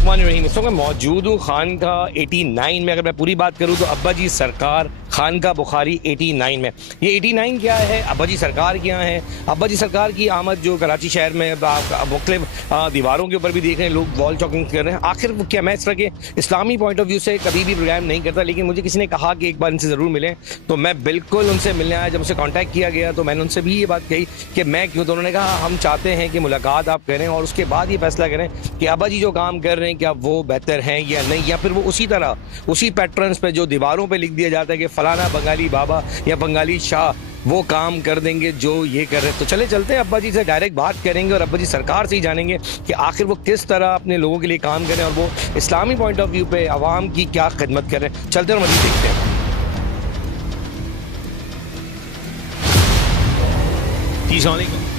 बिस्मिल्लाहिर्रहमानिर्रहीम। इस वक्त मौजूद हूँ खानका 89 में। अगर मैं पूरी बात करूँ तो अब्बा जी सरकार खानका बुखारी 89 में। ये 89 क्या है, अब्बा जी सरकार क्या है। अब्बा जी सरकार की आमद जो कराची शहर में मुख्तलिफ दीवारों के ऊपर भी देख रहे हैं, लोग वॉल चॉकिंग कर रहे हैं। आखिर वो क्या, मैं इस तरह के इस्लामी पॉइंट ऑफ व्यू से कभी भी प्रोग्राम नहीं करता, लेकिन मुझे किसी ने कहा कि एक बार इनसे ज़रूर मिलें, तो मैं बिल्कुल उनसे मिलने आया। जब मुझसे कॉन्टैक्ट किया गया तो मैंने उनसे भी ये बात कही कि मैं क्यों, तो उन्होंने कहा हम चाहते हैं कि मुलाकात आप करें और उसके बाद ये फैसला करें कि अब्बा जी जो काम कर रहे हैं क्या वो बेहतर हैं या नहीं, या फिर वो उसी तरह उसी पैटर्न्स पे जो दीवारों पे लिख दिया जाता है कि फलाना बंगाली बाबा या बंगाली शाह वो काम कर देंगे जो ये कर रहे हैं। तो चले चलते हैं, अब्बा जी से डायरेक्ट बात करेंगे और अब्बा जी सरकार से ही जानेंगे कि आखिर वो किस तरह अपने लोगों के लिए काम करें और वो इस्लामी पॉइंट ऑफ व्यू पे आवाम की क्या खिदमत कर रहे हैं। चलते हैं और मजीद देखते हैं।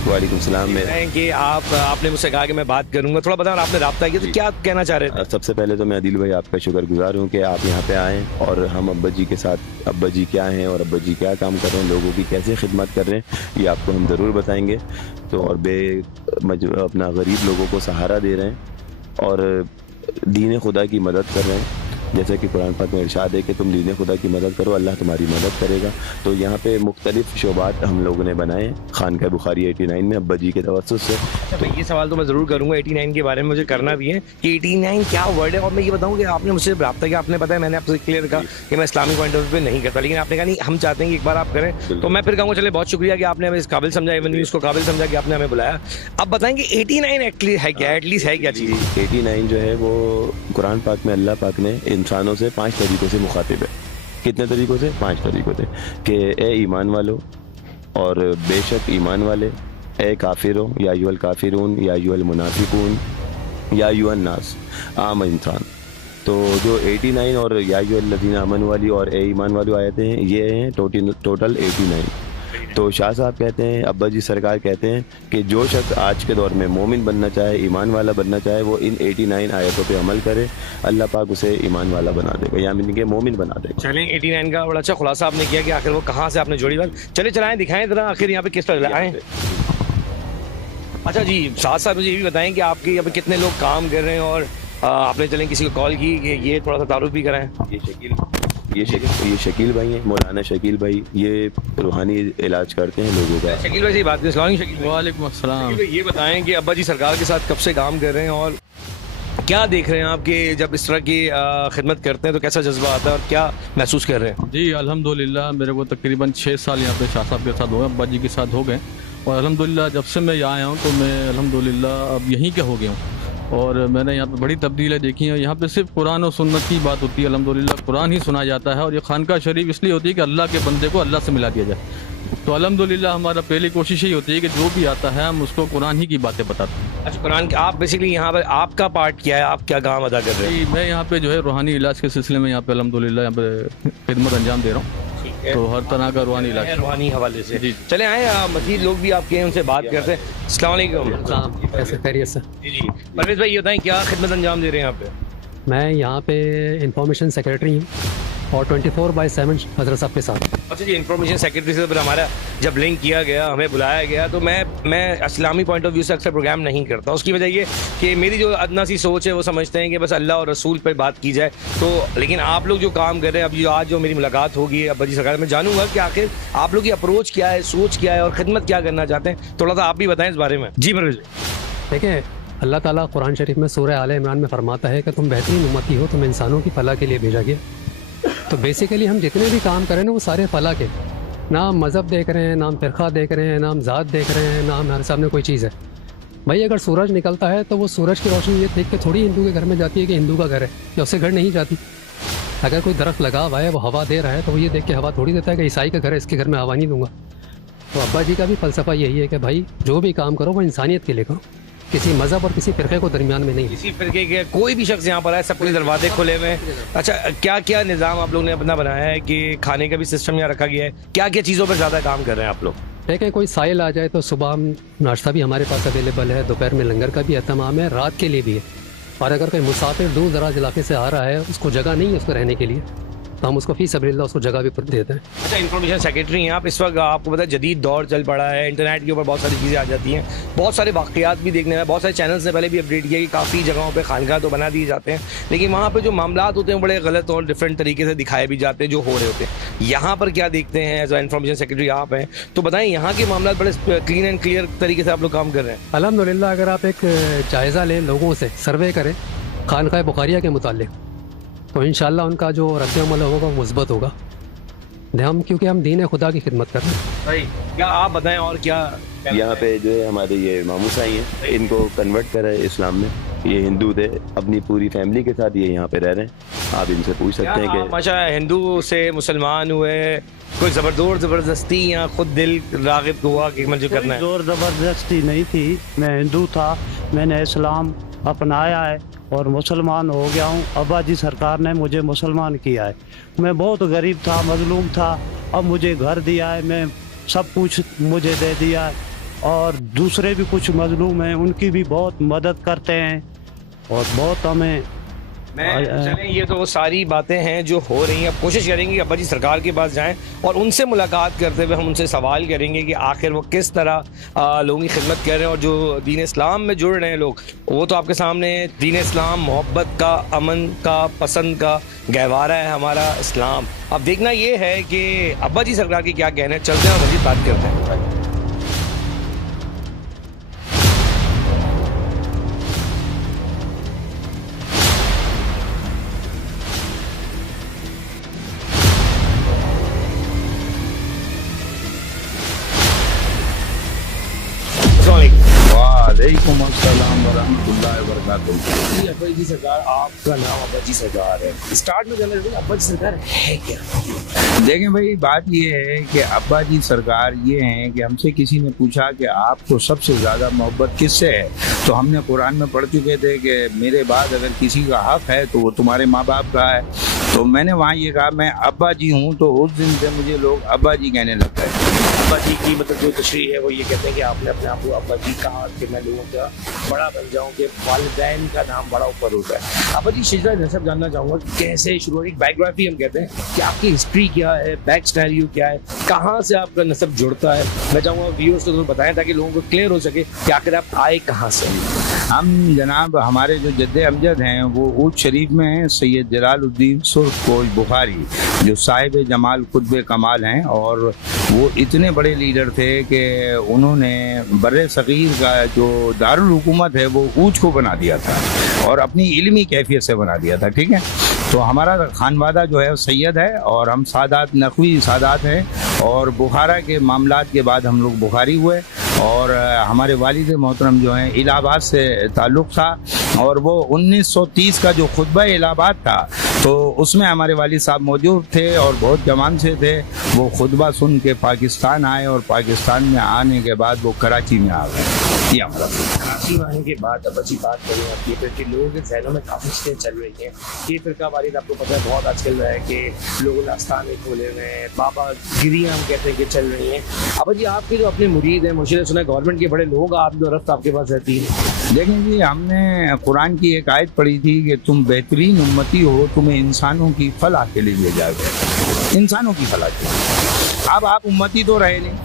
वालेकुम सलाम। मैं कि आपने मुझसे कहा कि मैं बात करूंगा, थोड़ा बताओ आपने रब्ता किया तो क्या कहना चाह रहे थे। सबसे पहले तो मैं अदिल भाई आपका शुक्रगुजार हूँ कि आप यहाँ पे आएँ और हम अब्बा जी के साथ, अब्बा जी क्या हैं और अब्बा जी क्या काम कर रहे हैं, लोगों की कैसे खिदमत कर रहे हैं, ये आपको हम ज़रूर बताएंगे। तो और अपना गरीब लोगों को सहारा दे रहे हैं और दीन खुदा की मदद कर रहे हैं। जैसे कि कुरान पाक में इरशाद है कि तुम दीन खुदा की मदद करो, अल्लाह तुम्हारी मदद करेगा। तो यहाँ पे मुख्तलिफ शोबात हम लोगों ने बनाए खानका बुखारी 89 में अब्बा जी के तवस्सुस से। तो ये सवाल तो मैं ज़रूर करूँगा 89 के बारे में, मुझे करना भी है कि 89 क्या वर्ड है। और मैं ये बताऊँ कि आपने मुझसे रब्ता किया, आपने पता है मैंने आपसे क्लियर कहा कि मैं इस्लामिक पॉइंट ऑफ व्यू पे नहीं करता, लेकिन आपने कहा नहीं हम चाहते हैं कि एक बार आप करें। तो मैं फिर कहूँगा चले बहुत शुक्रिया कि आपने हमें इस काबिल समझा, इवन न्यूज़ को काबिल समझा कि आपने हमें बुलाया। अब बताएंगे 89 है क्या, एटलीस्ट है क्या चीज़। 89 जो है वो कुरान पाक में अल्लाह पाक ने इंसानों से 5 तरीकों से मुखातिब है। कितने तरीकों से? 5 तरीकों से कि ए ईमान वालो, और बेशक ईमान वाले, ए काफिरों या अय्युहल काफिरून या अय्युहल मुनाफिकून या अय्युहन नास, आम इंसान। तो जो 89 और या अय्युहल लज़ीना आमनू वाली और ए ईमान वाली आयतें हैं, ये हैं टोटल 89। तो शाह साहब कहते हैं, अब्बा जी सरकार कहते हैं कि जो शख्स आज के दौर में मोमिन बनना चाहे, ईमान वाला बनना चाहे, वो इन 89 आयतों पे अमल करे, अल्लाह पाक उसे ईमान वाला बना देगा, यानी कि मोमिन बना देगा। चलें 89 का बड़ा अच्छा खुलासा आपने किया कि आखिर वो कहाँ से आपने जोड़ी बात। चले चलाएं, दिखाएं जरा आखिर यहाँ पे किस तरह आए। अच्छा जी, साथ साथ मुझे ये भी बताएं कि आपके यहाँ पे कितने लोग काम कर रहे हैं और आपने चलें किसी को कॉल की कि ये थोड़ा सा तारुफ भी कराएं। ये शकील भाई हैं, मौलाना शकील भाई, ये रूहानी इलाज करते हैं लोगों का। शकील भाई से बात करें। वालेकुम अस्सलाम। ये बताएं कि अब्बा जी सरकार के साथ कब से काम कर रहे हैं और क्या देख रहे हैं आपके, जब इस तरह की खिदमत करते हैं तो कैसा जज्बा आता है और क्या महसूस कर रहे हैं। जी अल्हम्दुलिल्लाह, मेरे को तकरीबन 6 साल यहाँ पे शाह साहब के साथ हो गए, अब्बा जी के साथ हो गए। और अल्हम्दुलिल्लाह जब से मैं यहाँ आया हूँ तो मैं अल्हम्दुलिल्लाह अब यहीं के हो गया हूँ और मैंने यहाँ पे बड़ी तब्दीलें देखी हैं। यहाँ पे सिर्फ कुरान और सुन्नत की बात होती है, अल्हम्दुलिल्लाह कुरान ही सुना जाता है। और ये खानका शरीफ इसलिए होती है कि अल्लाह के बंदे को अल्लाह से मिला दिया जाए। तो अल्हम्दुलिल्लाह हमारा पहली कोशिश यही होती है कि जो भी आता है हम उसको कुरान ही की बातें बताते हैं। अच्छा, कुरान के आप बेसिकली यहाँ पर आपका पार्ट क्या है, आप क्या काम अदा कर रहे हैं। मैं यहाँ पे जो है रूहानी इलाज के सिलसिले में यहाँ पे अल्हम्दुलिल्लाह यहाँ पे खिदमत अंजाम दे रहा हूँ। तो हर तरह का रूहानी इलाज रूहानी हवाले से। जी चले आए, मजीद लोग भी आपके हैं, उनसे बात करते हैं। अस्सलाम वालेकुम। कैसे खैरियत से? जी परवेज़ भाई, ये बताएं क्या खिदमत अंजाम दे रहे हैं यहाँ पे। मैं यहाँ पे इंफॉर्मेशन सेक्रेटरी हूँ और 24/7 हज़रत साहब के साथ। अच्छा जी, इंफॉर्मेशन सेक्रेटरी से फिर हमारा जब लिंक किया गया, हमें बुलाया गया, तो मैं इस्लामी पॉइंट ऑफ व्यू से अक्सर प्रोग्राम नहीं करता। उसकी वजह ये कि मेरी जो अदना सी सोच है वो समझते हैं कि बस अल्लाह और रसूल पर बात की जाए। तो लेकिन आप लोग जो काम कर रहे हैं, अब आज जो मेरी मुलाकात होगी अब्बा जी सरकार, मैं जानूंगा कि आखिर आप लोग की अप्रोच क्या है, सोच क्या है और खिदमत क्या करना चाहते हैं। थोड़ा सा आप भी बताएं इस बारे में। जी परवेज़। देखिए, अल्लाह ताला कुरान शरीफ में सूरह आले इमरान में फरमाता है कि तुम बेहतरीन उम्मती हो, तुम इंसानों की फलाह के लिए भेजा गया। तो बेसिकली हम जितने भी काम करें ना वो सारे फलाह के, ना हम मज़हब देख रहे हैं, ना हम फ़िरक़ा देख रहे हैं, ना हम ज़ात देख रहे हैं, ना हमारे सामने कोई चीज़ है। भाई अगर सूरज निकलता है तो वो सूरज की रोशनी ये देख के थोड़ी हिंदू के घर में जाती है कि हिंदू का घर है, या उससे घर नहीं जाती। अगर कोई दरख्त लगा हुआ है, वो हवा दे रहा है, तो वो ये देख के हवा थोड़ी देता है कि ईसाई का घर है, इसके घर में हवा नहीं दूंगा। तो अब्बा जी का भी फ़लसफ़ा यही है कि भाई जो भी काम करो वो इंसानियत के लिए करो, किसी मज़हब और किसी फ़िरक़े को दरमियान में नहीं। किसी फिरके के कोई भी शख्स यहाँ पर आए, सबके दरवाजे खुले हुए हैं। अच्छा, क्या क्या निज़ाम आप लोग ने अपना बनाया है कि खाने का भी सिस्टम यहाँ रखा गया है, क्या क्या चीज़ों पर ज़्यादा काम कर रहे हैं आप लोग। देखें, कोई साइल आ जाए तो सुबह नाश्ता भी हमारे पास अवेलेबल है, दोपहर में लंगर का भी अहतमाम है, रात के लिए भी है। और अगर कोई मुसाफिर दूर दराज इलाके से आ रहा है, उसको जगह नहीं है उसको रहने के लिए, तो हम उसको फी सबरिल्लाह उसको जगह भी देते हैं। अच्छा, इन्फॉर्मेशन सेक्रेटरी हैं आप इस वक्त। आपको पता है जदीद दौर चल पड़ा है, इंटरनेट के ऊपर बहुत सारी चीज़ें आ जाती हैं, बहुत सारे वाक़यात भी देखने में, बहुत सारे चैनल्स ने पहले भी अपडेट किया कि काफ़ी जगहों पे खानका तो बना दिए जाते हैं, लेकिन वहाँ पे जो मामलात होते हैं बड़े गलत और डिफरेंट तरीके से दिखाए भी जाते हैं जो हो रहे होते हैं। यहाँ पर क्या देखते हैं एज इन्फॉर्मेशन सेक्रेटरी आप हैं, तो बताएं यहाँ के मामला बड़े क्लीन एंड क्लियर तरीके से आप लोग काम कर रहे हैं? अल्हम्दुलिल्लाह अगर आप एक जायज़ा लें, लोगों से सर्वे करें खानका बुखारिया के मुतालिक, तो इंशाअल्लाह उनका जो रद्द-ए-अमल होगा वो मुस्बत होगा। क्योंकि हम दीन खुदा की खिदमत कर रहे हैं। भाई क्या आप बताएं और क्या यहाँ पे जो है हमारे ये मामू साई हैं, इनको कन्वर्ट करा है इस्लाम में। ये हिंदू थे, अपनी पूरी फैमिली के साथ ये यहाँ पे रह रहे हैं। आप इनसे पूछ सकते हैं कि माशा हिंदू से मुसलमान हुए, कोई ज़बरदस्ती या खुद दिल रागिब हुआ कि मुझे करना है? जोर ज़बरदस्ती नहीं थी। मैं हिंदू था, मैंने इस्लाम अपनाया है और मुसलमान हो गया हूँ। अब्बा जी सरकार ने मुझे मुसलमान किया है। मैं बहुत गरीब था, मजलूम था, अब मुझे घर दिया है, मैं सब कुछ मुझे दे दिया है। और दूसरे भी कुछ मजलूम हैं, उनकी भी बहुत मदद करते हैं और बहुत हमें चलें, ये तो वो सारी बातें हैं जो हो रही हैं। अब कोशिश करेंगे कि अब्बा जी सरकार के पास जाएं और उनसे मुलाकात करते हुए हम उनसे सवाल करेंगे कि आखिर वो किस तरह लोगों की खिदमत कर रहे हैं। और जो दीन इस्लाम में जुड़ रहे हैं लोग, वो तो आपके सामने दीन इस्लाम मोहब्बत का, अमन का, पसंद का गहवारा है हमारा इस्लाम। अब देखना ये है कि अब्बा जी सरकार की क्या कहना है। चलते हैं और मज़ीद बात करते हैं। वालेकुम अस्सलाम वरहमतुल्लाहि वबरकातुहू। अब्बा जी सरकार, आपका नाम अब्बा जी सरकार है, स्टार्ट में जाने लगे अब्बा जी सरकार है क्या? देखें भाई, बात ये है कि अब्बा जी सरकार ये हैं कि हमसे किसी ने पूछा कि आपको सबसे ज़्यादा मोहब्बत किससे है, तो हमने कुरान में पढ़ चुके थे कि मेरे बाद अगर किसी का हक है तो वो तुम्हारे माँ बाप का है। तो मैंने वहाँ ये कहा मैं अब्बा जी हूँ, तो उस दिन से मुझे लोग अब्बा जी कहने लग गए। अब्बा जी की मतलब जो तशरीह है वो ये कहते हैं कि आपने अपने आप को अब्बा जी कहा कि मैं लोगों का बड़ा बन जाऊँ, कि वालिदैन का नाम बड़ा ऊपर होता है। अब्बा जी शिजरा नसब जानना चाहूँगा कि कैसे शुरू हुई, बायोग्राफी हम कहते हैं कि आपकी हिस्ट्री क्या है, बैक स्टोरी क्या है, कहाँ से आपका नसब जुड़ता है। मैं चाहूँगा व्यूअर्स को बताएं ताकि लोगों को क्लियर हो सके कि आखिर आप आए कहाँ से। हम जनाब, हमारे जो जद्दे अमजद हैं वो ऊद शरीफ में हैं, सैयद जलालुद्दीन सुर्खकोश बुखारी, जो साहिब जमाल कुतुब कमाल हैं। और वो इतने बड़े लीडर थे कि उन्होंने बर्रे सगीर का जो दारुल हुकूमत है वो ऊज को बना दिया था और अपनी इल्मी कैफियत से बना दिया था। ठीक है, तो हमारा खानवादा जो है वो सैयद है और हम सादात नकवी सादात हैं। और बुखारा के मामलात के बाद हम लोग बुखारी हुए और हमारे वालिद मोहतरम जो हैं इलाहाबाद से ताल्लुक़ था। और वो 1930 का जो खुतबा इलाहाबाद था तो उसमें हमारे वालिद साहब मौजूद थे और बहुत जवान से थे। वो खुतबा सुन के पाकिस्तान आए और पाकिस्तान में आने के बाद वो कराची में आ गए। ये हमारा कराची में आने के बाद अब अच्छी बात करें आपकी, फिर कि लोगों के जहनों में काफ़ी चीज़ें चल रही हैं। ये फिरका वारिद आपको पता है बहुत आजकल रहा है कि लोगों ने आस्थाने खोले हुए हैं, बाबा गिरियाँ हम कहते हैं कि चल रही हैं। अब जी आपके जो अपने मुरीद हैं, मुझे सुना गवर्नमेंट के बड़े लोग आप जो रफ्त आपके पास रहती है। देखें जी, हमने कुरान की एक आयत पढ़ी थी कि तुम बेहतरीन उम्मती हो, तुम्हें इंसानों की फलाह के लिए भेजा गया, इंसानों की फलाह के लिए। अब आप उम्मती तो रहे नहीं,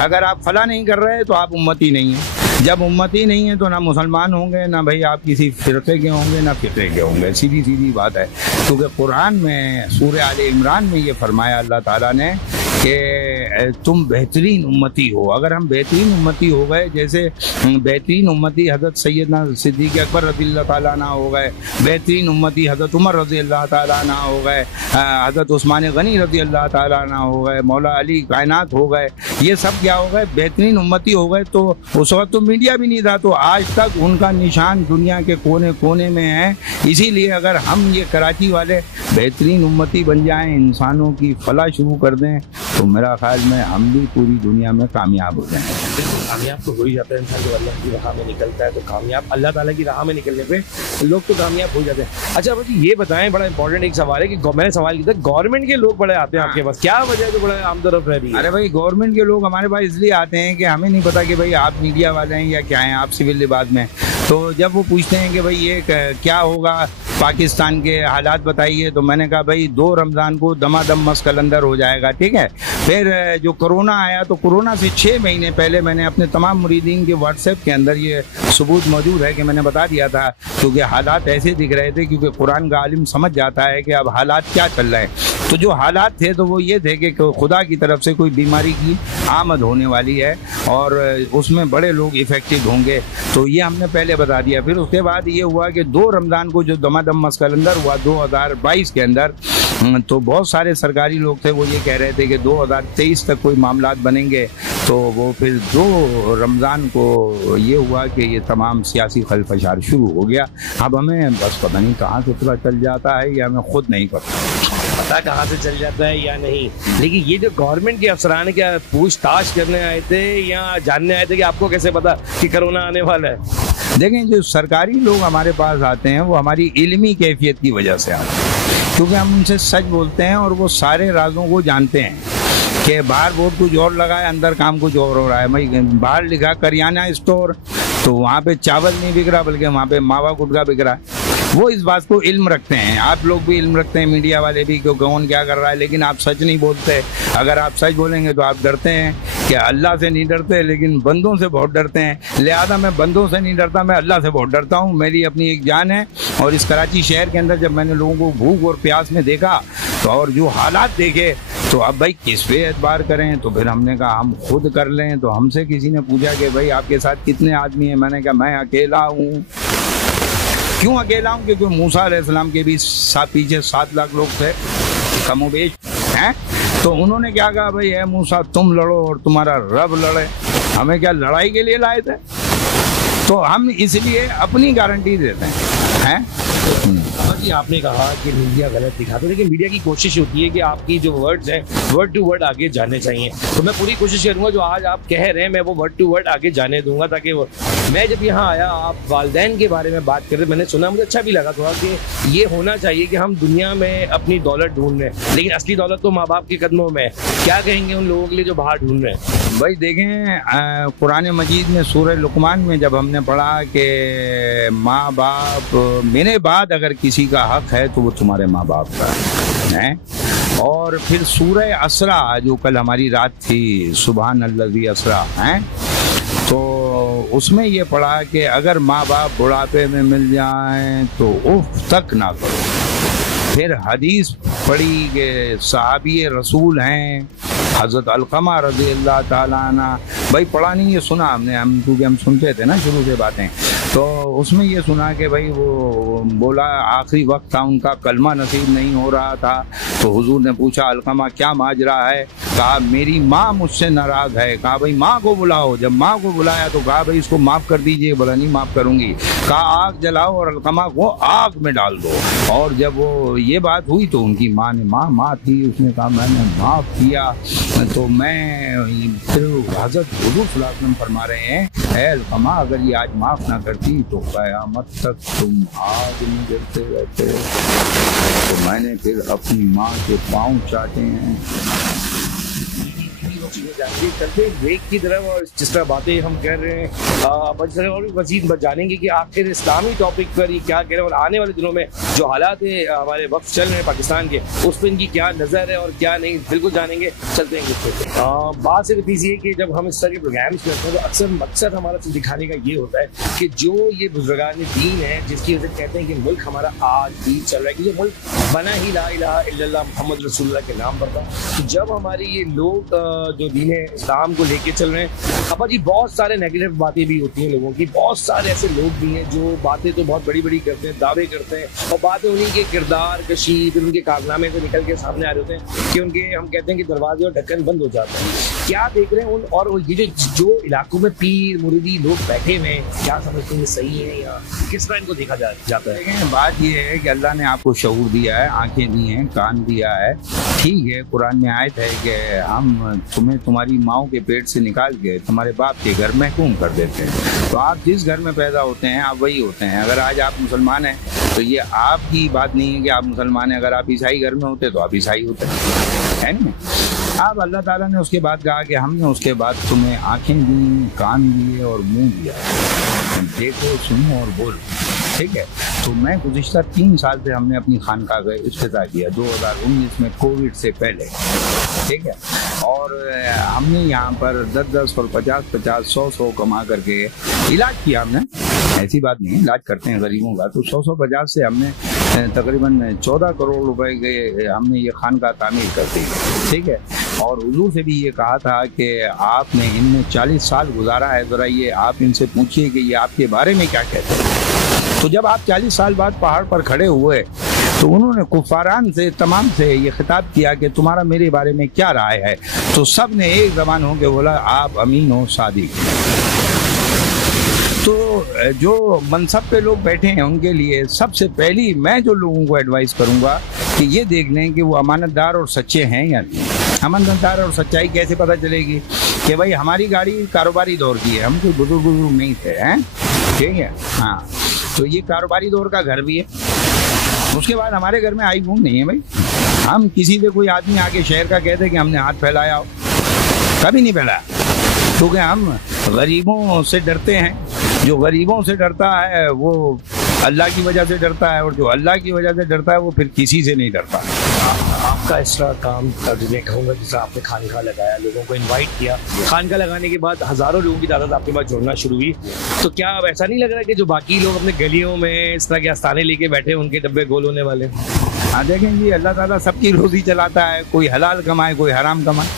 अगर आप फलाह नहीं कर रहे तो आप उम्मती नहीं हैं। जब उम्मती नहीं है तो ना मुसलमान होंगे, ना भाई आप किसी फ़िरक़े के होंगे, ना फ़िक़े के होंगे। सीधी सीधी बात है। क्योंकि कुरान में सूरह आले इमरान में ये फरमाया अल्लाह ताला ने कि तुम बेहतरीन उम्मती हो। अगर हम बेहतरीन उम्मती हो गए, जैसे बेहतरीन उम्मती हज़रत सैयदना सिद्दीक़ अकबर रज़ियल्लाहु ताला अन्हु हो गए, बेहतरीन उम्मती हज़रत उमर रज़ियल्लाहु ताला अन्हु हो गए, हज़रत उस्मान गनी रज़ियल्लाहु ताला अन्हु हो गए, मौला अली कायनात हो गए, ये सब क्या हो गए, बेहतरीन उम्मती हो गए। तो उस वक्त तो मीडिया भी नहीं था, तो आज तक उनका निशान दुनिया के कोने कोने में है। इसीलिए अगर हम ये कराची वाले बेहतरीन उम्मती बन जाएं, इंसानों की फलाह शुरू कर दें, तो मेरा ख्याल में हम भी पूरी दुनिया में कामयाब हो जाएंगे। बिल्कुल कामयाब तो हो ही जाता है इंसान जब अल्लाह की राह में निकलता है, तो कामयाब अल्लाह ताला की राह में निकलने पे लोग तो कामयाब हो जाते हैं। अच्छा अब्बा जी ये बताएं, बड़ा इंपॉर्टेंट एक सवाल है कि मैंने सवाल किया था, गवर्नमेंट के लोग बड़े आते हैं आपके पास, क्या वजह है जो बड़ा आमदरफ रह रही है? अरे भाई गवर्नमेंट के लोग हमारे पास इसलिए आते हैं कि हमें नहीं पता कि भाई आप मीडिया वाले हैं या क्या हैं, आप सिविल लिबास में। तो जब वो पूछते हैं कि भाई ये क्या होगा, पाकिस्तान के हालात बताइए, तो मैंने कहा भाई 2 रमज़ान को दमादम मस्त कलंदर हो जाएगा, ठीक है। फिर जो कोरोना आया, तो कोरोना से 6 महीने पहले मैंने अपने तमाम मुरीदीन के व्हाट्सएप के अंदर ये सबूत मौजूद है कि मैंने बता दिया था, क्योंकि हालात ऐसे दिख रहे थे, क्योंकि कुरान का आलिम समझ जाता है कि अब हालात क्या चल रहे हैं। तो जो हालात थे तो वो ये थे कि खुदा की तरफ से कोई बीमारी की आमद होने वाली है और उसमें बड़े लोग इफेक्टेड होंगे, तो ये हमने पहले बता दिया। फिर उसके बाद ये हुआ कि 2 रमज़ान को जो दमादम मस्त कलंदर हुआ 2022 के अंदर, तो बहुत सारे सरकारी लोग थे वो ये कह रहे थे कि 2023 तक कोई मामलात बनेंगे। तो वो फिर 2 रमज़ान को ये हुआ कि ये तमाम सियासी खलफशार शुरू हो गया। अब हमें बस पता नहीं कहाँ से पता चल जाता है, या हमें खुद नहीं पता कहाँ से चल जाता है या नहीं। लेकिन ये जो गवर्नमेंट के अफसरान क्या पूछताछ करने आए थे या जानने आए थे कि आपको कैसे पता कि कोरोना आने वाला है? देखें, जो सरकारी लोग हमारे पास आते हैं वो हमारी इल्मी कैफियत की वजह से आते हैं, क्योंकि हम उनसे सच बोलते हैं और वो सारे राजों को जानते हैं कि बाहर बोर्ड कुछ और लगा है, अंदर काम कुछ और हो रहा है। भाई बाहर लिखा करियाना स्टोर, तो वहाँ पे चावल नहीं बिक रहा बल्कि वहाँ पे मावा गुटखा बिक रहा है। वो इस बात को इल्म रखते हैं, आप लोग भी इल्म रखते हैं, मीडिया वाले भी, कि कौन क्या कर रहा है, लेकिन आप सच नहीं बोलते। अगर आप सच बोलेंगे तो आप डरते हैं कि अल्लाह से नहीं डरते, लेकिन बंदों से बहुत डरते हैं। लिहाजा मैं बंदों से नहीं डरता, मैं अल्लाह से बहुत डरता हूँ। मेरी अपनी एक जान है, और इस कराची शहर के अंदर जब मैंने लोगों को भूख और प्यास में देखा तो और जो हालात देखे, तो अब भाई किस पे एतबार करें। तो फिर हमने कहा हम खुद कर लें। तो हमसे किसी ने पूछा कि भाई आपके साथ कितने आदमी हैं, मैंने कहा मैं अकेला हूँ। क्यों अकेला हूँ? क्योंकि मूसा अलैहिस्सलाम के भी पीछे 7 लाख लोग थे कमोबेश हैं। तो उन्होंने क्या कहा, भाई है मूसा तुम लड़ो और तुम्हारा रब लड़े, हमें क्या लड़ाई के लिए लाए थे? तो हम इसलिए अपनी गारंटी देते हैं। जी आपने कहा कि मीडिया गलत दिखाता है, लेकिन मीडिया की कोशिश होती है कि आपकी जो वर्ड्स हैं वर्ड टू वर्ड आगे जाने चाहिए। तो मैं पूरी कोशिश करूंगा जो आज आप कह रहे हैं मैं वो वर्ड टू वर्ड आगे जाने दूंगा, ताकि वो मैं जब यहाँ आया आप वालिदैन के बारे में बात कर रहे, मैंने सुना, मुझे अच्छा भी लगा थोड़ा कि ये होना चाहिए कि हम दुनिया में अपनी दौलत ढूंढ रहे हैं, लेकिन असली दौलत तो माँ बाप के कदमों में है। क्या कहेंगे उन लोगों के लिए जो बाहर ढूंढ रहे हैं? भाई देखें, कुरान मजीद में सूरह लुकमान में जब हमने पढ़ा कि माँ बाप मेरे बाद अगर किसी का हक है तो वो तुम्हारे माँ बाप का है। और फिर सूरह असरा जो कल हमारी रात थी, सुबहान अल्लज़ी असरा है, तो उसमें ये पढ़ा कि अगर माँ बाप बुढ़ापे में मिल जाएं तो उफ तक ना करो। फिर हदीस पढ़ी कि सहाबी रसूल हैं हज़रत अलक़मा रज़ी अल्लाह ताला अन्हा, भाई पढ़ा नहीं, ये सुना हमने, हम क्योंकि हम सुनते थे ना शुरू से बातें, तो उसमें ये सुना कि भाई वो बोला आखिरी वक्त था उनका, कलमा नसीब नहीं हो रहा था, तो हुजूर ने पूछा अलक़मा क्या माजरा है? कहा मेरी माँ मुझसे नाराज़ है। कहा भाई माँ को बुलाओ। जब माँ को बुलाया तो कहा भाई इसको माफ़ कर दीजिए। बोला नहीं माफ़ करूँगी। कहा आग जलाओ और अलक़मा को आग में डाल दो। और जब वो ये बात हुई तो उनकी माँ ने माँ थी, उसने कहा मैंने माफ़ किया। तो मैं फिर हज़रत हुज़ूर सल्लल्लाहु अलैहि वसल्लम फरमा रहे हैं, ऐ अलक़मा अगर ये आज माफ़ ना करती तो क़यामत तक तुम आग में जलते रहते। तो मैंने फिर अपनी माँ के पाँव चाटे हैं। चलते ब्रेक की तरफ, और जिस तरह बातें हम कर रहे हैं और भी मजीद जानेंगे कि आखिर इस्लामी टॉपिक पर ये क्या कह रहे हैं, और आने वाले दिनों में जो हालात है हमारे वक्त चल रहे हैं पाकिस्तान के, उस पर इनकी क्या नज़र है और क्या नहीं, बिल्कुल जानेंगे। चलते हैं बात सिर्फ इसी है कि जब हम इस तरह के प्रोग्राम्स करते हैं तो अक्सर मकसद हमारा दिखाने का ये होता है कि जो ये बुजुर्गान दीन है जिसकी वजह से कहते हैं कि मुल्क हमारा आज भी चल रहा है, कि ये मुल्क बना ही ला इलाहा इल्लल्लाह मुहम्मद रसूलुल्लाह के नाम पर था। तो जब हमारे ये लोग जो दीन है इस्लाम को लेके चल रहे हैं, अब्बा जी बहुत सारे नेगेटिव बातें भी होती हैं लोगों की, बहुत सारे ऐसे लोग भी हैं जो बातें तो बहुत बड़ी बड़ी करते हैं, दावे करते हैं, और बातें उन्हीं के किरदार कशी फिर उनके कारनामे से निकल के सामने आ रहे होते हैं कि उनके हम कहते हैं कि दरवाजे और ढक्कन बंद हो जाते हैं। क्या देख रहे हैं उन, और ये जो इलाकों में पीर मुरीदी लोग बैठे हुए हैं, क्या समझते हैं सही है या किस तरह इनको देखा जाता है? बात ये है कि अल्लाह ने आपको शऊर दिया है, आंखें दी हैं, कान दिया है, ठीक है। कुरान में आयत है कि हम तुम्हें तुम्हारी माओ के पेट से निकाल के तुम्हारे बाप के घर महकूम कर देते हैं। तो आप जिस घर में पैदा होते हैं आप वही होते हैं। अगर आज आप मुसलमान हैं तो ये आपकी बात नहीं है कि आप मुसलमान हैं। अगर आप ईसाई घर में होते तो आप ईसाई होते, है ना। अब अल्लाह ताला ने उसके बाद कहा कि हमने उसके बाद तुम्हें आंखें दी, कान दिए और मुंह दिया, देखो सुनो और बोलो, ठीक है। तो मैं गुज़िश्ता 3 साल से हमने अपनी खानकाह का इफ्तिताह किया 2019 में, कोविड से पहले, ठीक है। और हमने यहाँ पर 10-10 और 50-50, 100-100 कमा करके इलाज किया हमने। ऐसी बात नहीं है, इलाज करते हैं गरीबों का। तो 100-150 से हमने तकरीबन 14 करोड़ रुपए के हमने ये खानकाह तामीर कर दी, ठीक है। और हुजूर से भी ये कहा था कि आपने इनमें 40 साल गुजारा है, ज़रा ये आप इनसे पूछिए कि ये आपके बारे में क्या कहते हैं। तो जब आप 40 साल बाद पहाड़ पर खड़े हुए तो उन्होंने कुफारान से तमाम से ये खिताब किया कि तुम्हारा मेरे बारे में क्या राय है। तो सब ने एक ज़बान हो के बोला आप अमीन हो, सादिक। तो जो मनसब पे लोग बैठे हैं उनके लिए सबसे पहली मैं जो लोगों को एडवाइस करूंगा कि ये देख लें कि वो अमानतदार और सच्चे हैं या नहीं। अमानतदार और सच्चाई कैसे पता चलेगी कि भाई हमारी गाड़ी कारोबारी दौर की है, हम कोई बुजुर्ग नहीं थे, हैं, ठीक है। हाँ, तो ये कारोबारी दौर का घर भी है। उसके बाद हमारे घर में आईफोन नहीं है भाई। हम किसी से कोई आदमी आके शहर का कहते कि हमने हाथ फैलाया हो, कभी नहीं फैलाया, क्योंकि हम गरीबों से डरते हैं। जो गरीबों से डरता है वो अल्लाह की वजह से डरता है, और जो अल्लाह की वजह से डरता है वो फिर किसी से नहीं डरता। आपका इस तरह काम मैं कहूँगा जिस तरह आपने खानकाह लगाया, लोगों को इनवाइट किया, खानकाह लगाने के बाद हज़ारों लोगों की तादाद आपके पास जुड़ना शुरू हुई, तो क्या अब ऐसा नहीं लग रहा कि जो बाकी लोग अपने गलियों में इस तरह के आस्थाने लेके बैठे उनके डब्बे गोल होने वाले? हाँ देखें जी, अल्लाह ताला सबकी रोज़ी चलाता है, कोई हलाल कमाए कोई हराम कमाए,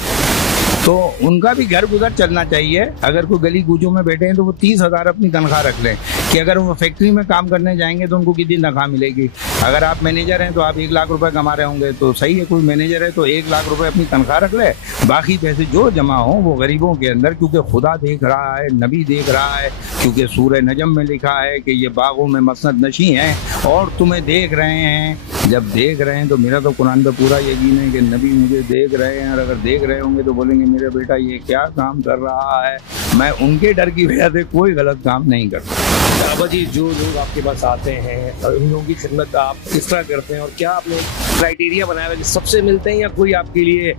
तो उनका भी घर गुजर चलना चाहिए। अगर कोई गली कूचों में बैठे हैं तो वो 30,000 अपनी तनख्वाह रख लें कि अगर वो फैक्ट्री में काम करने जाएंगे तो उनको कितनी तनख्वाह मिलेगी। अगर आप मैनेजर हैं तो आप 1 लाख रुपए कमा रहे होंगे, तो सही है, कोई मैनेजर है तो 1 लाख रुपए अपनी तनख्वाह रख ले, बाकी पैसे जो जमा हो वो गरीबों के अंदर, क्योंकि खुदा देख रहा है, नबी देख रहा है, क्योंकि सूरह नजम में लिखा है कि ये बागों में मसनद नशी हैं और तुम्हें देख रहे हैं। जब देख रहे हैं तो मेरा तो कुरान पे पूरा यकीन है कि नबी मुझे देख रहे हैं, और अगर देख रहे होंगे तो बोलेंगे मेरा बेटा ये क्या काम कर रहा है। मैं उनके डर की वजह से कोई गलत काम नहीं करता। बाबा जी, जो लोग आपके पास आते हैं और उन लोगों की खिदमत आप किस तरह करते हैं, और क्या आपने क्राइटेरिया बनाया हुआ है कि सबसे मिलते हैं, या कोई आपके लिए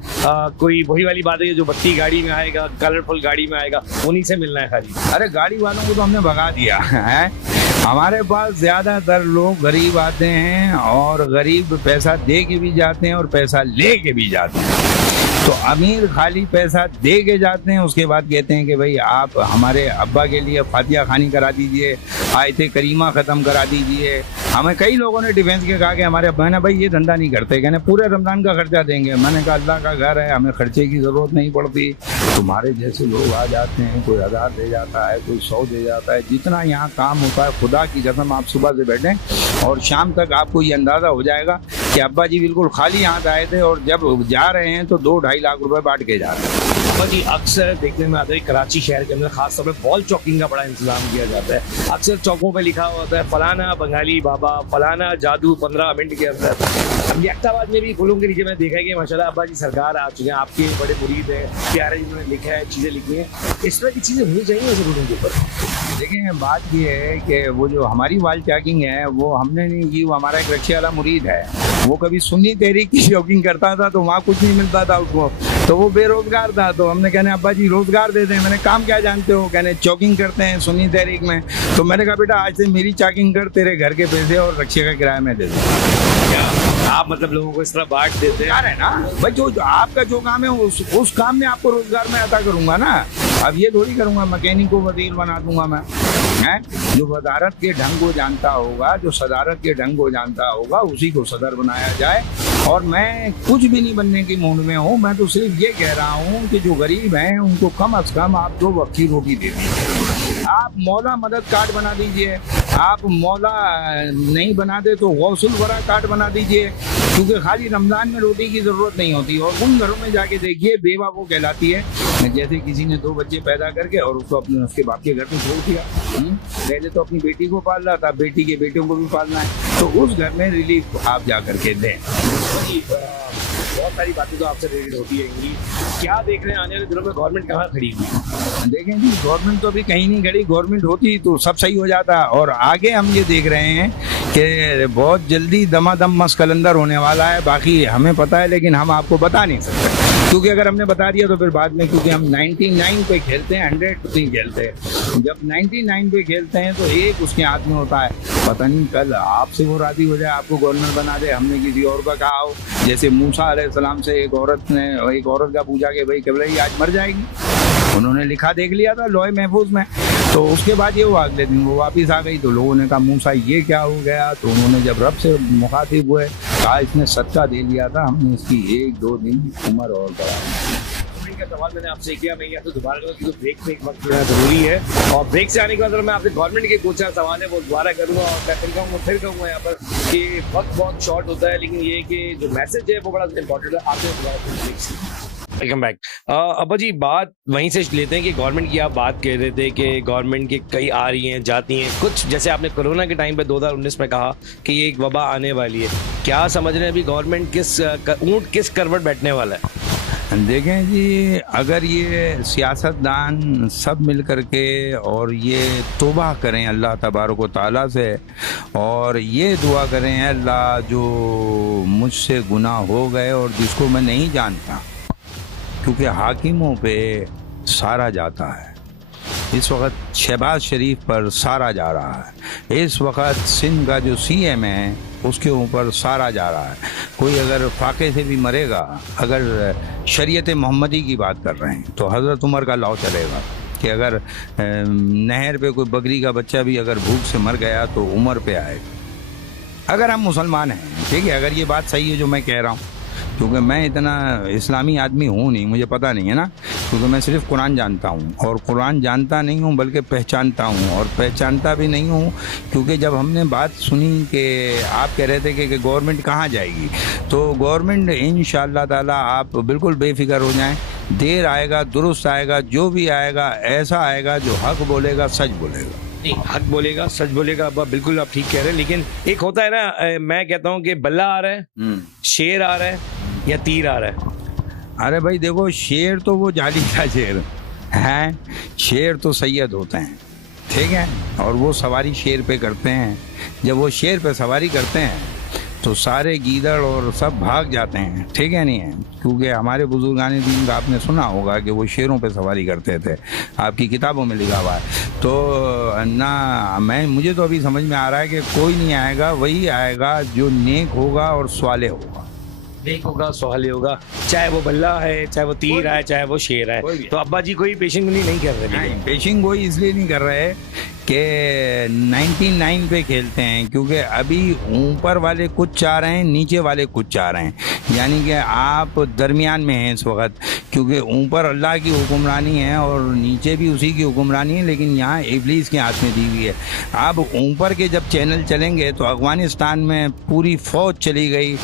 कोई वही वाली बात है जो बत्ती गाड़ी में आएगा, कलरफुल गाड़ी में आएगा, उन्हीं से मिलना है खाली? अरे गाड़ी वालों को तो हमने भगा दिया है। हमारे पास ज्यादातर लोग गरीब आते हैं, और गरीब पैसा दे के भी जाते हैं और पैसा ले के भी जाते हैं। तो अमीर खाली पैसा दे के जाते हैं, उसके बाद कहते हैं कि भाई आप हमारे अब्बा के लिए फातिहा खानी करा दीजिए, आयते करीमा ख़त्म करा दीजिए। हमें कई लोगों ने डिफेंस के कहा कि हमारे अब्बा ने भाई ये धंधा नहीं करते, कहने पूरे रमज़ान का खर्चा देंगे। मैंने कहा अल्लाह का घर है, हमें खर्चे की ज़रूरत नहीं पड़ती। तुम्हारे जैसे लोग आ जाते हैं, कोई 1000 दे जाता है, कोई 100 दे जाता है। जितना यहाँ काम होता है, खुदा की कसम आप सुबह से बैठें और शाम तक आपको ये अंदाज़ा हो जाएगा कि अब्बा जी बिल्कुल खाली हाथ आए थे, और जब जा रहे हैं तो 2-2.5 लाख रुपए बांट के जा रहे हैं। जी अक्सर देखने में आता है कराची शहर के अंदर खास तौर पे बॉल चौकिंग का बड़ा इंतजाम किया जाता है। अक्सर चौकों पे लिखा होता है फलाना बंगाली बाबा, फलाना जादू 15 मिनट के अंदर। अब यक्ताबाद में भी फूलों के नीचे मैंने देखा है कि माशाल्लाह अब्बा जी सरकार आ चुके हैं, आपके बड़े मुरीद हैं, प्यारे जिन्होंने लिखा है, चीज़ें लिखी हैं। इस तरह की चीज़ें होनी चाहिए वैसे फूलों के ऊपर। देखिए बात ये है कि वो जो हमारी वॉल चौकिंग है वो हमने नहीं की, वो हमारा एक रक्षे वाला मुरीद है। वो कभी सुन्नी तहरीक की चौकिंग करता था तो वहाँ कुछ नहीं मिलता था उसको, तो वो बेरोजगार था। तो हमने कहने अब्बा जी रोजगार दे दें। मैंने काम क्या जानते हो, कहने चौकिंग करते हैं सुन्नी तहरीक में। तो मैंने कहा बेटा आज से मेरी चौकिंग कर, तेरे घर के पैसे और रक्षे का किराया में दे दूँ। क्या आप मतलब लोगों को इस तरह बांट देते हैं? है ना भाई, जो आपका जो काम है उस काम में आपको रोजगार में अता करूंगा ना। अब ये थोड़ी करूंगा मैकेनिक को वजीर बना दूंगा मैं, हैं? जो वजारत के ढंग को जानता होगा, जो सदारत के ढंग को जानता होगा, उसी को सदर बनाया जाए। और मैं कुछ भी नहीं बनने की मूड में हूँ। मैं तो सिर्फ ये कह रहा हूँ कि जो गरीब हैं उनको कम से कम आप 2 वक्त की रोटी दे दीजिए। आप मौला मदद कार्ड बना दीजिए। आप मौला नहीं बना दे तो गौसुल वरा कार्ड बना दीजिए, क्योंकि खाली रमज़ान में रोटी की ज़रूरत नहीं होती। और उन घरों में जाके देखिए बेवा वो कहलाती है जैसे किसी ने 2 बच्चे पैदा करके और उसको अपने उसके बाप के घर में छोड़ दिया। पहले तो अपनी बेटी को पाल रहा था, बेटी के बेटियों को भी पालना है, तो उस घर में रिलीफ आप जा करके दें। बहुत सारी बातें तो आपसे रिलेटेड होती रहेंगी। क्या देख रहे हैं आने वाले दिनों में गवर्नमेंट कहाँ खड़ी हुई है? देखें जी, गवर्नमेंट तो अभी कहीं नहीं खड़ी। गवर्नमेंट होती तो सब सही हो जाता। और आगे हम ये देख रहे हैं कि बहुत जल्दी दमादम मस्त कलंदर होने वाला है। बाकी हमें पता है लेकिन हम आपको बता नहीं सकते, क्योंकि अगर हमने बता दिया तो फिर बाद में, क्योंकि हम 99 पे खेलते हैं, 100 पे नहीं खेलते। जब 99 पे खेलते हैं तो एक उसके हाथ में होता है। पता नहीं कल आपसे वो राजी हो जाए, आपको गवर्नर बना दे, हमने किसी और का कहा हो। जैसे मूसा अलैहिस्सलाम से एक औरत का पूछा कि भाई कबले आज मर जाएगी, उन्होंने लिखा देख लिया था लौह महफूज में। तो उसके बाद ये हुआ, अगले दिन वो वापिस आ गई तो लोगों ने कहा मूसा ये क्या हो गया। तो उन्होंने जब रब से मुखातिब हुए कहा इसने सदका दे लिया था, हमने इसकी 1-2 दिन उम्र और बढ़ा दी। का सवाल मैंने आपसे किया, मैं या तो दोबारा करूँगा क्योंकि ब्रेक पे एक वक्त देना जरूरी है। और ब्रेक से आने के बाद मैं आपसे गवर्नमेंट के कुछ सवाल है वो दोबारा करूँगा। और मैं फिर कहूँगा यहाँ पर कि वक्त बहुत शॉर्ट होता है, लेकिन ये कि जो मैसेज है वो बड़ा इंपॉर्टेंट है। आपसे दोबारा वेलकम बैक। अब्बा जी, बात वहीं से लेते हैं कि गवर्नमेंट की आप बात कह रहे थे कि गवर्नमेंट की कई आ रही हैं जाती हैं कुछ, जैसे आपने कोरोना के टाइम पे 2019 में कहा कि ये एक वबा आने वाली है। क्या समझ रहे हैं अभी गवर्नमेंट ऊँट किस करवट बैठने वाला है? देखें जी, अगर ये सियासतदान सब मिल करके और ये तौबा करें अल्लाह तबारक व तआला से और ये दुआ करें अल्लाह जो मुझसे गुनाह हो गए और जिसको मैं नहीं जानता, क्योंकि हाकिमों पे सारा जाता है। इस वक्त शहबाज शरीफ पर सारा जा रहा है। इस वक्त सिंध का जो सीएम है उसके ऊपर सारा जा रहा है। कोई अगर फाके से भी मरेगा, अगर शरीयत मोहम्मदी की बात कर रहे हैं तो हज़रत उमर का लॉ चलेगा कि अगर नहर पे कोई बकरी का बच्चा भी अगर भूख से मर गया तो उमर पे आएगा। अगर हम मुसलमान हैं, ठीक है, अगर ये बात सही है जो मैं कह रहा हूँ, क्योंकि मैं इतना इस्लामी आदमी हूँ नहीं, मुझे पता नहीं है ना, क्योंकि मैं सिर्फ कुरान जानता हूँ। और कुरान जानता नहीं हूँ बल्कि पहचानता हूँ, और पहचानता भी नहीं हूँ क्योंकि जब हमने बात सुनी कि आप कह रहे थे कि गवर्नमेंट कहाँ जाएगी, तो गवर्नमेंट इंशाअल्लाह ताला आप बिल्कुल बेफिक्र हो जाएं। देर आएगा, दुरुस्त आएगा, जो भी आएगा ऐसा आएगा जो हक बोलेगा, सच बोलेगा। नहीं, हक बोलेगा, सच बोलेगा। अब बिल्कुल आप ठीक कह रहे हैं, लेकिन एक होता है ना, मैं कहता हूँ कि बल्ला आ रहा है, शेर आ रहा है या तीर आ रहा है। अरे भाई देखो, शेर तो वो जाली का शेर है, शेर तो सैयद होते हैं, ठीक है, और वो सवारी शेर पे करते हैं। जब वो शेर पे सवारी करते हैं तो सारे गीदड़ और सब भाग जाते हैं, ठीक है नहीं है, क्योंकि हमारे बुजुर्गान दीन का आपने सुना होगा कि वो शेरों पे सवारी करते थे, आपकी किताबों में लिखा हुआ है। तो ना मुझे तो अभी समझ में आ रहा है कि कोई नहीं आएगा, वही आएगा जो नेक होगा और स्वाले होगा। नेक होगा, स्वाले होगा, चाहे वो बल्ला है, चाहे वो तीर है, चाहे वो शेर है। तो अब्बा जी कोई पेशिंगोई नहीं कर रहे? नहीं, पेशिंगोई इसलिए नहीं कर रहे कि 99 पे खेलते हैं, क्योंकि अभी ऊपर वाले कुछ चाह रहे हैं, नीचे वाले कुछ चाह रहे हैं, यानी कि आप दरमियान में हैं इस वक्त, क्योंकि ऊपर अल्लाह की हुक्मरानी है और नीचे भी उसी की हुक्मरानी है, लेकिन यहाँ इब्लीस के हाथ में दी हुई है। अब ऊपर के जब चैनल चलेंगे तो अफगानिस्तान में पूरी फौज चली गई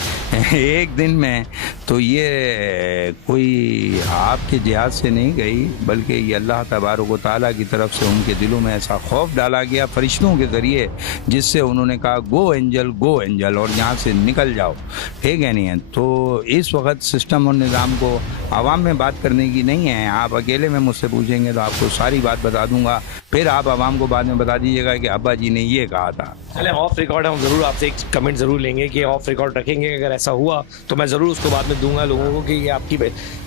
एक दिन में, तो ये कोई आपके जिहाद से नहीं गई, बल्कि ये अल्लाह तबारक व तआला की तरफ से उनके दिलों में ऐसा खौफ डाला गया फरिश्तों के ज़रिए, जिससे उन्होंने कहा गो एंजल और यहाँ से निकल जाओ, ठीक है नहीं है। तो इस वक्त सिस्टम और निज़ाम को आवाम में बात करने की नहीं है। आप अकेले में मुझसे पूछेंगे तो आपको सारी बात बता दूंगा, फिर आप आवाम को बाद में बता दीजिएगा कि अब्बा जी ने ये कहा था। चले, ऑफ रिकॉर्ड हम ज़रूर आपसे एक कमेंट ज़रूर लेंगे कि ऑफ रिकॉर्ड रखेंगे, अगर ऐसा हुआ तो मैं ज़रूर उसको बाद में दूंगा लोगों को कि ये आपकी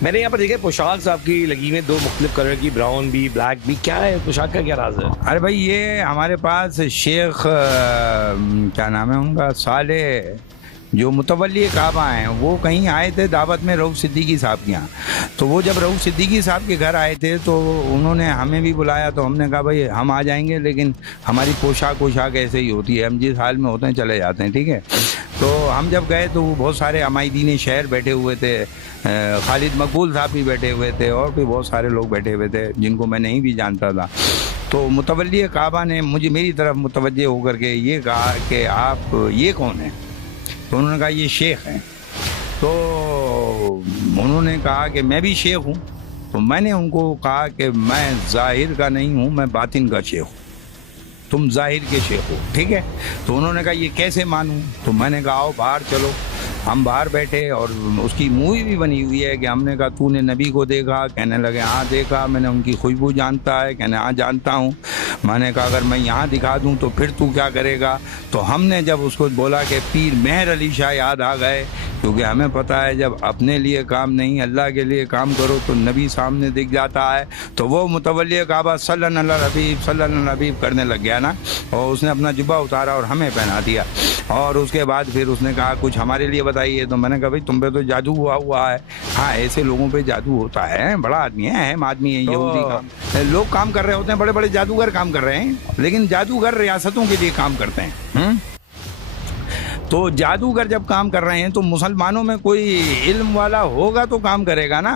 मैंने यहाँ पर देखा पोशाक आपकी लगी हुई 2 मुख्तलिफ कलर की, ब्राउन भी ब्लैक भी, क्या है पोशाक का क्या राज है? अरे भाई ये हमारे पास शेख क्या नाम है उनका, साले जो मुतवल्ली काबा हैं, वो कहीं आए थे दावत में रऊफ सिद्दीकी साहब के यहाँ। तो वो जब रऊफ सिद्दीकी साहब के घर आए थे तो उन्होंने हमें भी बुलाया, तो हमने कहा भाई हम आ जाएंगे, लेकिन हमारी पोशाक ऐसे ही होती है, हम जिस हाल में होते हैं चले जाते हैं, ठीक है। तो हम जब गए तो बहुत सारे अमायदीन शहर बैठे हुए थे, खालिद मकबूल साहब भी बैठे हुए थे, और भी बहुत सारे लोग बैठे हुए थे जिनको मैं नहीं भी जानता था। तो मुतवल्ली काबा ने मेरी तरफ मुतवज्जे होकर के ये कहा कि आप ये कौन है? तो उन्होंने कहा ये शेख हैं। तो उन्होंने कहा कि मैं भी शेख हूँ। तो मैंने उनको कहा कि मैं ज़ाहिर का नहीं हूँ, मैं बातिन का शेख हूँ, तुम ज़ाहिर के शेख हो, ठीक है। तो उन्होंने कहा ये कैसे मानूँ? तो मैंने कहा आओ बाहर चलो, हम बाहर बैठे और उसकी मूवी भी बनी हुई है कि हमने कहा तूने नबी को देखा, कहने लगे हाँ देखा, मैंने उनकी खुशबू जानता है, कहने हाँ जानता हूँ। मैंने कहा अगर मैं यहाँ दिखा दूँ तो फिर तू क्या करेगा। तो हमने जब उसको बोला कि पीर मेहर अली शाह याद आ गए, क्योंकि हमें पता है जब अपने लिए काम नहीं अल्लाह के लिए काम करो तो नबी सामने दिख जाता है। तो वो मुतवल्ली काबा सल्लल्लाहु हबीब करने लग गया ना, और उसने अपना जुब्बा उतारा और हमें पहना दिया। और उसके बाद फिर उसने कहा कुछ हमारे लिए बताइए। तो मैंने कहा भाई तुम पे तो जादू हुआ है। हाँ ऐसे लोगों पे जादू होता है, बड़ा आदमी है, अहम आदमी है, यहूदी काम लोग काम कर रहे होते हैं, बड़े बड़े जादूगर काम कर रहे हैं, लेकिन जादूगर रियासतों के लिए काम करते हैं। तो जादूगर जब काम कर रहे हैं तो मुसलमानों में कोई इल्म वाला होगा तो काम करेगा ना।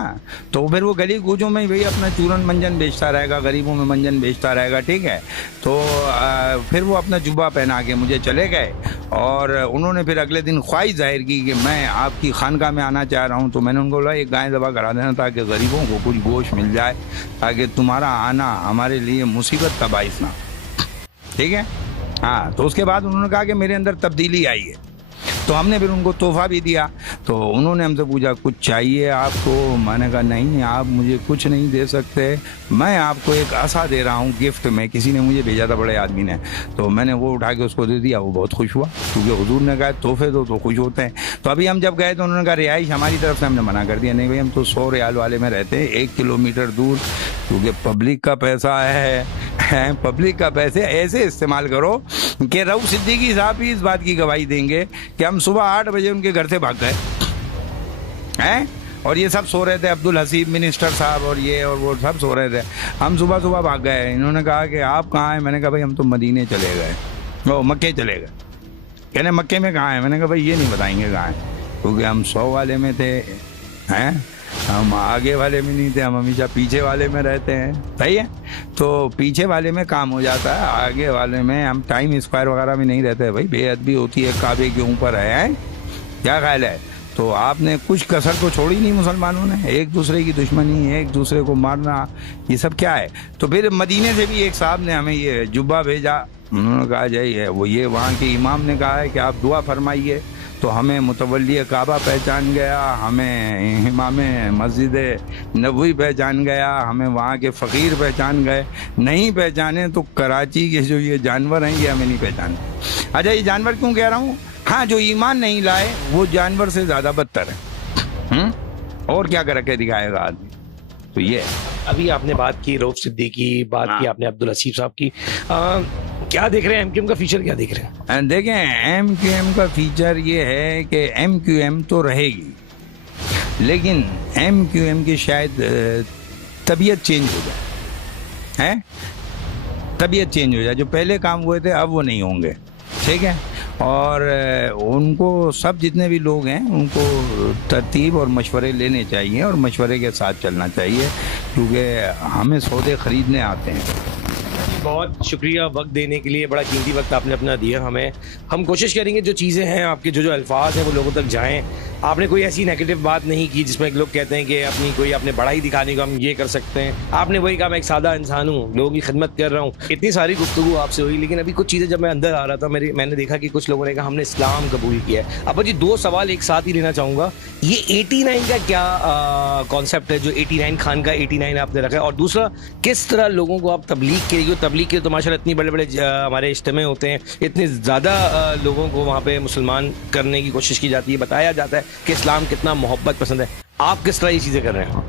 तो फिर वो गली कूचों में भाई अपना चूरन मंजन बेचता रहेगा, गरीबों में मंजन बेचता रहेगा, ठीक है। तो फिर वो अपना जुब्बा पहना के मुझे चले गए और उन्होंने फिर अगले दिन ख्वाहिश जाहिर की कि मैं आपकी खानका में आना चाह रहा हूँ। तो मैंने उनको बोला एक गाय दबा करा देना ताकि गरीबों को कुछ गोश्त मिल जाए, ताकि तुम्हारा आना हमारे लिए मुसीबत का बाइस ना, ठीक है। हाँ तो उसके बाद उन्होंने कहा कि मेरे अंदर तब्दीली आई है। तो हमने फिर उनको तोहफा भी दिया। तो उन्होंने हमसे पूछा कुछ चाहिए आपको। मैंने कहा नहीं आप मुझे कुछ नहीं दे सकते, मैं आपको एक आसा दे रहा हूँ गिफ्ट में, किसी ने मुझे भेजा था बड़े आदमी ने। तो मैंने वो उठा के उसको दे दिया, वो बहुत खुश हुआ क्योंकि हुजूर ने कहा तोहफे दो तो खुश होते हैं। तो अभी हम जब गए तो उन्होंने कहा रिहाइश हमारी तरफ से, हमने मना कर दिया नहीं भाई हम तो 100 रियाल वाले में रहते हैं, 1 किलोमीटर दूर, क्योंकि पब्लिक का पैसा है पब्लिक का पैसे ऐसे इस्तेमाल करो कि रऊफ सिद्दीकी साहब भी इस बात की गवाही देंगे कि हम सुबह 8 बजे उनके घर से भाग गए हैं और ये सब सो रहे थे, अब्दुल हसीब मिनिस्टर साहब और ये और वो सब सो रहे थे, हम सुबह सुबह भाग गए। इन्होंने कहा कि आप कहाँ हैं? मैंने कहा भाई हम तो मदीने चले गए, वो मक्के चले गए। कहने मक्के में कहाँ हैं? मैंने कहा भाई ये नहीं बताएंगे कहाँ हैं, क्योंकि हम 100 वाले में थे, हैं हम आगे वाले में नहीं थे, हम हमेशा पीछे वाले में रहते हैं, सही है। तो पीछे वाले में काम हो जाता है, आगे वाले में हम टाइम स्क्वायर वगैरह में नहीं रहते भाई, बेअदबी होती है, काबे के ऊपर है, क्या ख्याल है। तो आपने कुछ कसर तो छोड़ी नहीं मुसलमानों ने, एक दूसरे की दुश्मनी, एक दूसरे को मारना, ये सब क्या है। तो फिर मदीने से भी एक साहब ने हमें ये जुब्बा भेजा, उन्होंने कहा जाइए, वो ये वहाँ के इमाम ने कहा है कि आप दुआ फरमाइए। तो हमें मुतवल्ली काबा पहचान गया, हमें इमाम मस्जिद नबवी पहचान गया, हमें वहाँ के फ़कीर पहचान गए, नहीं पहचाने तो कराची के जो ये जानवर हैं ये हमें नहीं पहचाने। अच्छा ये जानवर क्यों कह रहा हूँ? हाँ जो ईमान नहीं लाए वो जानवर से ज़्यादा बदतर है। और क्या कर के दिखाएगा आदमी। तो ये अभी आपने बात की रऊफ सिद्दीकी, बात की आपने अब्दुल हसीब साहब की, क्या देख रहे हैं एमक्यूएम का फीचर, क्या देख रहे हैं? देखें एमक्यूएम का फीचर ये है कि एमक्यूएम तो रहेगी, लेकिन एमक्यूएम की शायद तबीयत चेंज हो जाए, हैं तबीयत चेंज हो जाए, जो पहले काम हुए थे अब वो नहीं होंगे, ठीक है। और उनको सब जितने भी लोग हैं उनको तरतीब और मशवरे लेने चाहिए और मशवरे के साथ चलना चाहिए, क्योंकि हमें सौदे ख़रीदने आते हैं। बहुत शुक्रिया वक्त देने के लिए, बड़ा कीमती वक्त आपने अपना दिया हमें। हम कोशिश करेंगे जो चीज़ें हैं आपके जो अल्फाज हैं वो लोगों तक जाएं। आपने कोई ऐसी नेगेटिव बात नहीं की जिसमें लोग कहते हैं कि अपनी कोई अपने बड़ाई दिखाने को हम ये कर सकते हैं। आपने वही कहा मैं एक सादा इंसान हूँ, लोगों की खिदमत कर रहा हूँ। इतनी सारी गुफ्तगू आपसे हुई, लेकिन अभी कुछ चीज़ें जब मैं अंदर आ रहा था मैंने देखा कि कुछ लोगों ने कहा हमने इस्लाम कबूल किया है। अब जी 2 सवाल एक साथ ही लेना चाहूँगा, ये 89 का क्या कॉन्सेप्ट है जो 89 खान का 89 आपने रखा है, और दूसरा किस तरह लोगों को आप तबलीग के तो माशाल्लाह इतनी बड़े बड़े हमारे इज्तिमा होते हैं, इतने ज़्यादा लोगों को वहाँ पे मुसलमान करने की कोशिश की जाती है, बताया जाता है कि इस्लाम कितना मोहब्बत पसंद है। आप किस तरह ये चीज़ें कर रहे हैं?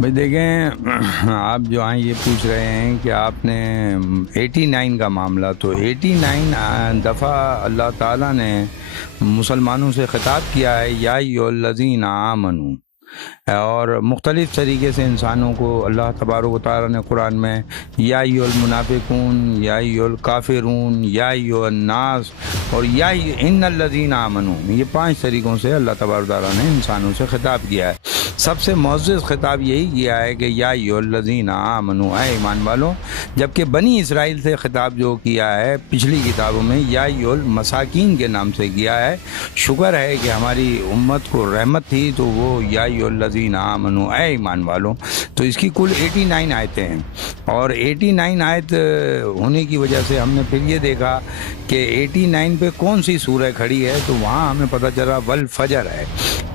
भाई देखें आप जो हैं ये पूछ रहे हैं कि आपने 89 का मामला, तो 89 दफ़ा अल्लाह ताला ने मुसलमानों से ख़िताब किया है या अय्युहल्लज़ीना आमनू, और मुख्तलिफ़ तरीके से इंसानों को अल्लाह तबारक व तआला ने कुरान में या अय्युहल मुनाफिकून, या अय्युहल काफिरून, या अय्युहन नास और या इन्नल्लज़ीना आमनू, ये 5 तरीक़ों से अल्लाह तबारक व तआला ने इंसानों से ख़िताब किया है। सबसे मुअज़्ज़ज़ खिताब यही किया है कि या अय्युहल्लज़ीना आमनू, ऐ ईमान वालों। जबकि बनी इसराइल से खिताब जो किया है पिछली किताबों में या अय्युहल मसाकीन के नाम से किया है। शुक्र है कि हमारी उम्मत को रहमत थी तो वो या अय्युहल्लज़ीना आमनू, ऐ ईमान वालों। तो इसकी कुल 89 आयतें हैं और 89 आयत होने की वजह से हमने फिर ये देखा कि 89 पे कौन सी सूरह खड़ी है, तो वहाँ हमें पता चला वल फजर है।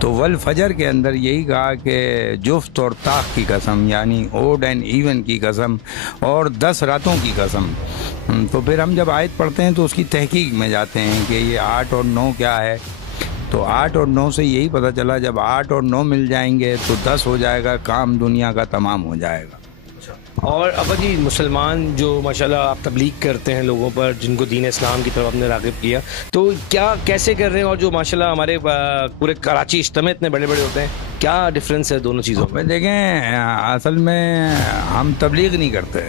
तो वल फजर के अंदर यही कहा कि जुफ्त और ताक की कसम, यानी ओड एंड इवन की कसम और 10 रातों की कसम। तो फिर हम जब आयत पढ़ते हैं तो उसकी तहकीक में जाते हैं कि ये 8 और 9 क्या है। तो 8 और 9 से यही पता चला जब 8 और 9 मिल जाएंगे तो 10 हो जाएगा, काम दुनिया का तमाम हो जाएगा। और अब्बा जी, मुसलमान जो माशाल्लाह आप तबलीग करते हैं लोगों पर, जिनको दीन इस्लाम की तरफ आपने राग़िब किया, तो क्या कैसे कर रहे हैं? और जो माशाल्लाह हमारे पूरे कराची इज्तिमा इतने बड़े बड़े होते हैं, क्या डिफरेंस है दोनों चीज़ों में? देखें, असल में हम तबलीग नहीं करते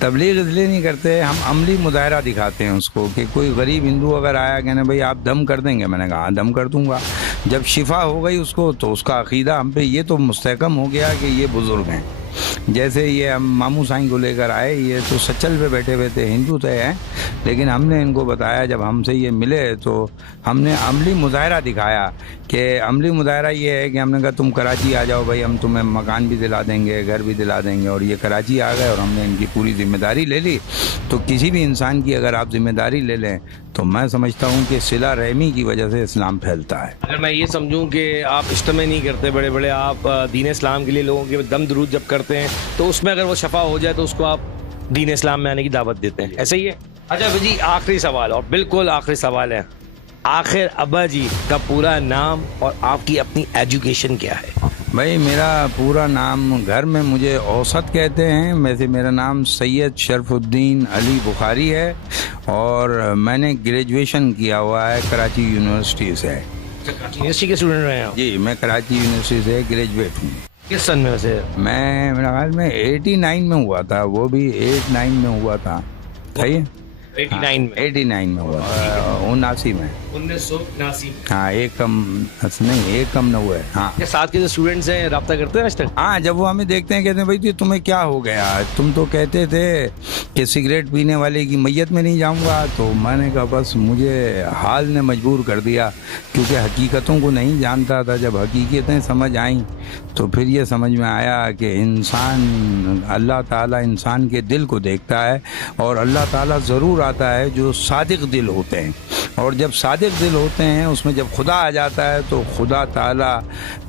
तबलीग इसलिए नहीं करते, हम अमली मुजाहरा दिखाते हैं उसको कि कोई गरीब हिंदू अगर आया कहने भाई आप दम कर देंगे, मैंने कहा हाँ दम कर दूंगा। जब शिफा हो गई उसको तो उसका अकीदा हम पे ये तो मुस्तहकम हो गया कि ये बुज़ुर्ग हैं। जैसे ये हम मामू साईं को लेकर आए, ये तो सचल पे बैठे हुए थे, हिंदू थे हैं, लेकिन हमने इनको बताया, जब हमसे ये मिले तो हमने अमली मुजाहरा दिखाया कि अमली मुजाहरा ये है कि हमने कहा तुम कराची आ जाओ भाई, हम तुम्हें मकान भी दिला देंगे, घर भी दिला देंगे। और ये कराची आ गए और हमने इनकी पूरी जिम्मेदारी ले ली। तो किसी भी इंसान की अगर आप जिम्मेदारी ले लें तो मैं समझता हूँ कि सिला रहमी की वजह से इस्लाम फैलता है। अगर मैं ये समझूं कि आप इज्तिमा नहीं करते बड़े बड़े, आप दीन इस्लाम के लिए लोगों के दम दरूद जब करते हैं तो उसमें अगर वो शफा हो जाए तो उसको आप दीन इस्लाम में आने की दावत देते हैं, ऐसा ही है? अच्छा जी, आखिरी सवाल, और बिल्कुल आखिरी सवाल है, आखिर अब्बा जी का पूरा नाम और आपकी अपनी एजुकेशन क्या है? भाई मेरा पूरा नाम घर में मुझे औसत कहते हैं, वैसे मेरा नाम सैयद शरफुद्दीन अली बुखारी है और मैंने ग्रेजुएशन किया हुआ है कराची यूनिवर्सिटी से। यूनिवर्सिटी के स्टूडेंट रहे हैं आप? जी, मैं कराची यूनिवर्सिटी से ग्रेजुएट हूँ। किस सन में वैसे? मैं मेरा ख्याल में 89 में हुआ था, वो भी 89 में हुआ था। सही है, 89 में हुआ था, 79 में, 1979 में। हाँ एक कम नहीं, एक कम न हुआ है। हाँ, ये साथ के जो स्टूडेंट्स हैं रब्ता करते हैं आज तक? हाँ, जब वो हमें देखते हैं कहते हैं भाई तुम्हें क्या हो गया, तुम तो कहते थे कि सिगरेट पीने वाले की मैयत में नहीं जाऊंगा। तो मैंने कहा बस मुझे हाल ने मजबूर कर दिया, क्योंकि हकीकतों को नहीं जानता था। जब हकीकतें समझ आईं तो फिर ये समझ में आया कि इंसान, अल्लाह ताला इंसान के दिल को देखता है और अल्लाह ताला ज़रूर आता है जो सादिक दिल होते हैं। और जब सादिक दिल होते हैं उसमें जब खुदा आ जाता है तो खुदा ताला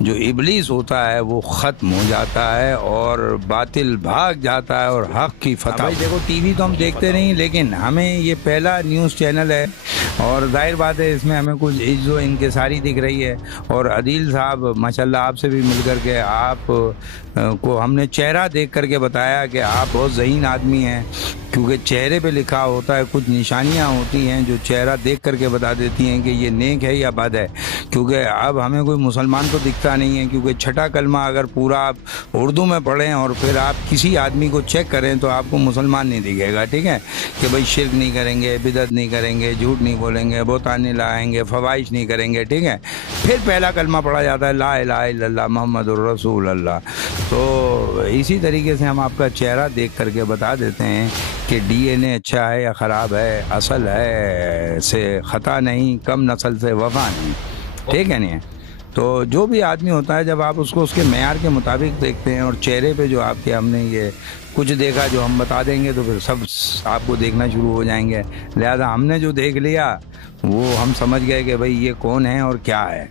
जो इबलीस होता है वो ख़त्म हो जाता है और बातिल भाग जाता है और हक़ की फतह। भाई देखो, टीवी तो हम देखते नहीं, लेकिन हमें ये पहला न्यूज़ चैनल है और जाहिर बात है इसमें हमें कुछ इज्जो इनकिसारी दिख रही है। और अदील साहब माशाल्लाह आपसे भी मिल कर के आप को हमने चेहरा देख करके बताया कि आप बहुत ज़हीन आदमी हैं, क्योंकि चेहरे पे लिखा होता है, कुछ निशानियां होती हैं जो चेहरा देख करके बता देती हैं कि ये नेक है या बद है। क्योंकि अब हमें कोई मुसलमान तो दिखता नहीं है, क्योंकि छठा कलमा अगर पूरा आप उर्दू में पढ़ें और फिर आप किसी आदमी को चेक करें तो आपको मुसलमान नहीं दिखेगा। ठीक है, कि भाई शिर्क नहीं करेंगे, बिदत नहीं करेंगे, झूठ नहीं बोलेंगे, बोहतान नहीं लाएंगे, फवाहिश नहीं करेंगे। ठीक है, फिर पहला कलमा पढ़ा जाता है ला इलाहा इल्लल्लाह मुहम्मदुर रसूलुल्लाह। तो इसी तरीके से हम आपका चेहरा देख करके बता देते हैं कि डीएनए अच्छा है या ख़राब है, असल है से ख़ता नहीं, कम नस्ल से वफा नहीं। ठीक है नहीं? तो जो भी आदमी होता है जब आप उसको उसके मेयार के मुताबिक देखते हैं और चेहरे पे जो आपके हमने ये कुछ देखा जो हम बता देंगे तो फिर सब आपको देखना शुरू हो जाएंगे। लिहाजा हमने जो देख लिया वो हम समझ गए कि भाई ये कौन है और क्या है।